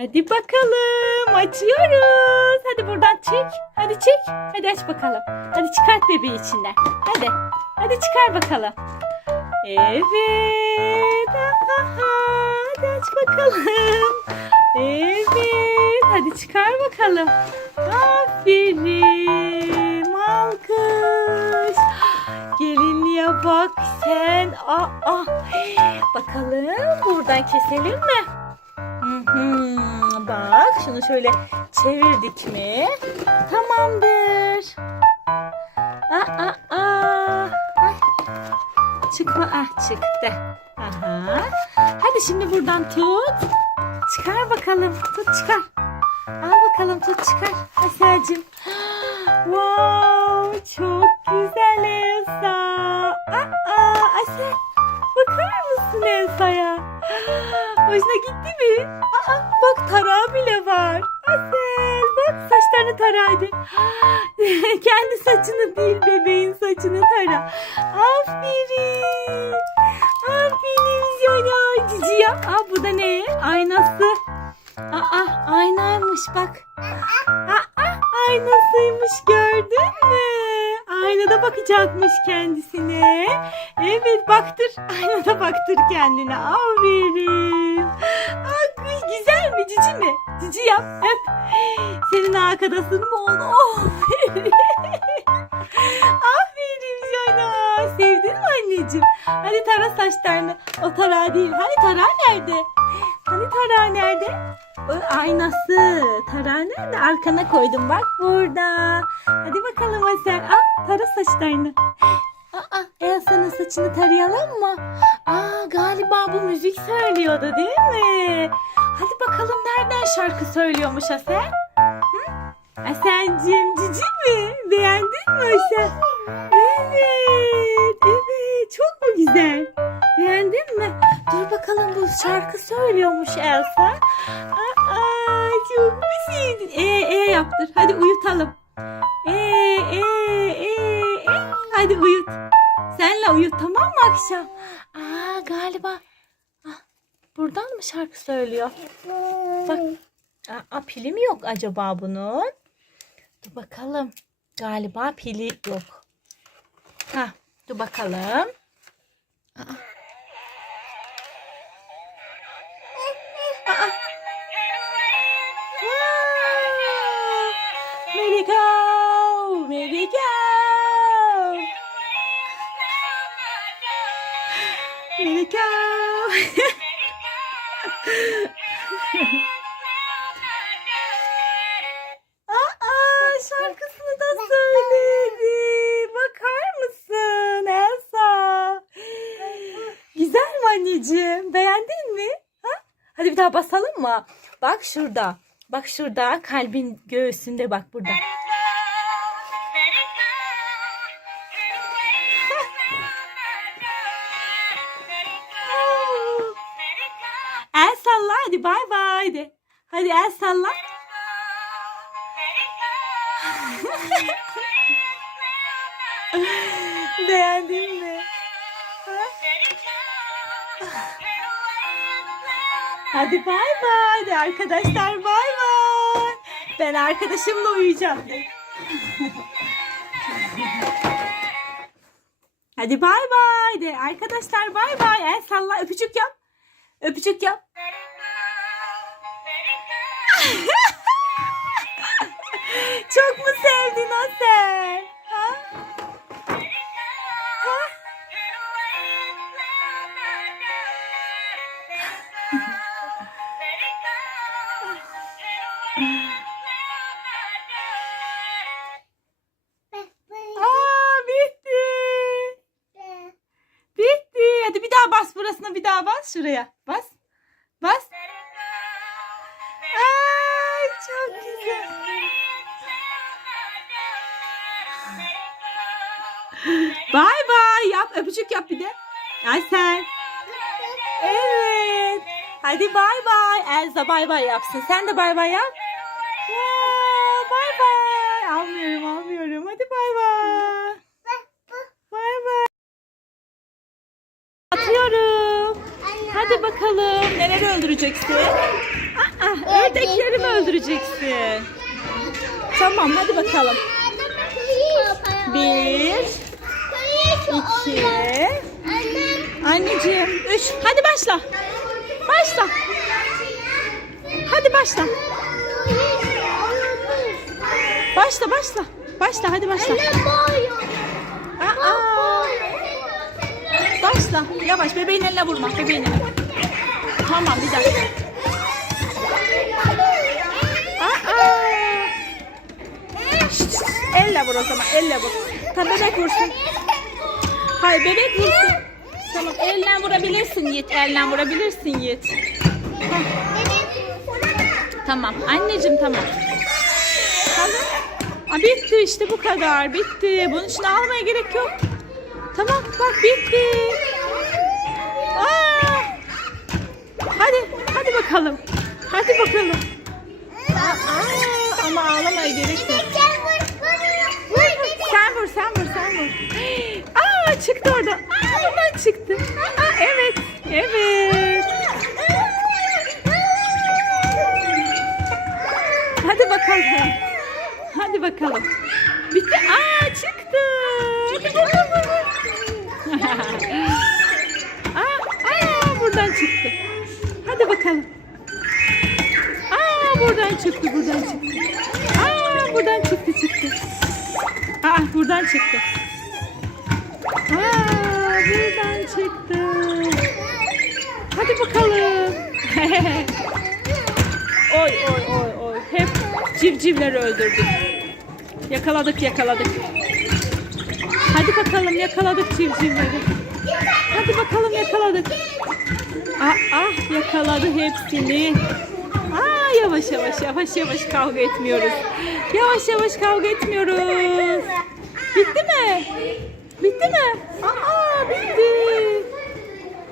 Hadi bakalım açıyoruz. Hadi buradan çek. Hadi çek. Hadi aç bakalım. Hadi çıkart bebeği içinden. Hadi. Hadi çıkar bakalım. Evet. Ahaha. Hadi aç bakalım. Evet. Hadi çıkar bakalım. Aferin. Alkış. Gelinliğe bak sen. Aa, aa. Bakalım buradan keselim mi? Hı. Bak şunu şöyle çevirdik mi? Tamamdır. Aa, aa, aa. Ay. Çıkma. Ah çıktı. Aha. Hadi şimdi buradan tut. Çıkar bakalım. Tut çıkar. Al bakalım tut çıkar. Aselcim. Wow çok güzel Elsa. Aa. Bakar mısın Elsa'ya? Hoşuna gitti mi? Aa, bak tarağı bile var. Asel bak saçlarını taraydı. Kendi saçını değil bebeğin saçını tara. Aferin. Aferin Yana cici ya. Aa bu da ne? Aynası. Aa aynaymış bak. Aa aynasıymış gördün mü? Aynada bakacakmış kendisine. Evet baktır. Aynada baktır kendine. Aferin. Aa, kız güzel mi cici mi? Cici yap. Öp. Senin arkadaşın mı oldu? Oh. Aferin Yana. Sevdin mi anneciğim? Hadi tara saçlarını. O tarağı değil. Hani tarağı nerede? Hani tarağı nerede? Aynası. Tarağı nerede? Arkana koydum bak burada. Hadi bakalım Asel. Al tara saçlarını. Aa, Elsa'nın saçını tarayalım mı? Aa, galiba bu müzik söylüyordu değil mi? Hadi bakalım nereden şarkı söylüyormuş Asel? Hı? Cici mi? Beğendin mi Asel? Evet, evet. Çok mu güzel? Beğendin mi? Dur bakalım bu şarkı söylüyormuş Elsa. Hadi uyutalım. E, e, e, e. Hadi uyut. Senle uyut tamam mı akşam? Aa galiba. Ah, buradan mı şarkı söylüyor? Bak. Aa, pili mi yok acaba bunun? Dur bakalım. Galiba pili yok. Ha, dur bakalım. Aa. Aa, şarkısını da söyledi. Bakar mısın Elsa? Güzel mi anneciğim? Beğendin mi? Ha? Hadi bir daha basalım mı? Bak şurada. Bak şurada kalbin göğsünde bak burada. Hadi bay bay de. Hadi el salla. Beğendin mi? Ha? Hadi bay bay de arkadaşlar bay bay. Ben arkadaşımla uyuyacağım de. Hadi bay bay de arkadaşlar bay bay. El salla öpücük yap. Öpücük yap. Çok mu sevdin o sen? Ha? Ha? Aa bitti. Bitti. Hadi bir daha bas burasına bir daha bas şuraya. Bas. Bas. Bay bay yap öpücük yap bir de. Ay sen. Evet. Hadi bay bay. Elza bay bay yapsın. Sen de bay bay yap. Ya, bay bay. Almıyorum almıyorum. Hadi bay bay. Bay bay. Atıyorum. Hadi bakalım neleri öldüreceksin? Aa, ördekleri mi öldüreceksin? Tamam hadi bakalım. Bir, iki, anneciğim üç. Hadi başla. Başla. Hadi başla. Başla başla. Başla hadi başla. Aa, başla. Yavaş bebeğin eline vurma. Bebeğin eline. Tamam bir dakika. Aa. Şşt, elle vur o zaman. Elle vur. Tamam bebek vursun. Hayır bebek vursun. Tamam elden vurabilirsin Yiğit. Elden vurabilirsin Yiğit. Tamam anneciğim tamam. Tamam. Aa, bitti işte bu kadar. Bitti. Bunun için almaya gerek yok. Tamam bak bitti. Aa. Hadi hadi bakalım. Hadi bakalım. Aa, ama ağlamaya gerek yok. Sen vur sen vur sen vur. Aa çıktı orada. Aa oradan çıktı. Aa evet. Evet. Hadi bakalım. Hadi bakalım. Bitti. Aa çıktı. Hadi vur vur vur. aa, aa buradan çıktı. Hadi bakalım. Aa buradan çıktı. Aa buradan çıktı. Hadi bakalım. oy oy oy oy. Hep civcivleri öldürdük. Yakaladık yakaladık. Hadi bakalım yakaladık civcivleri. Hadi bakalım yakaladık. Ah, ah yakaladı hepsini. Yavaş yavaş yavaş yavaş kavga etmiyoruz. Yavaş yavaş kavga etmiyoruz. Bitti mi? Bitti mi? Aa bitti.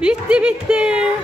Bitti bitti.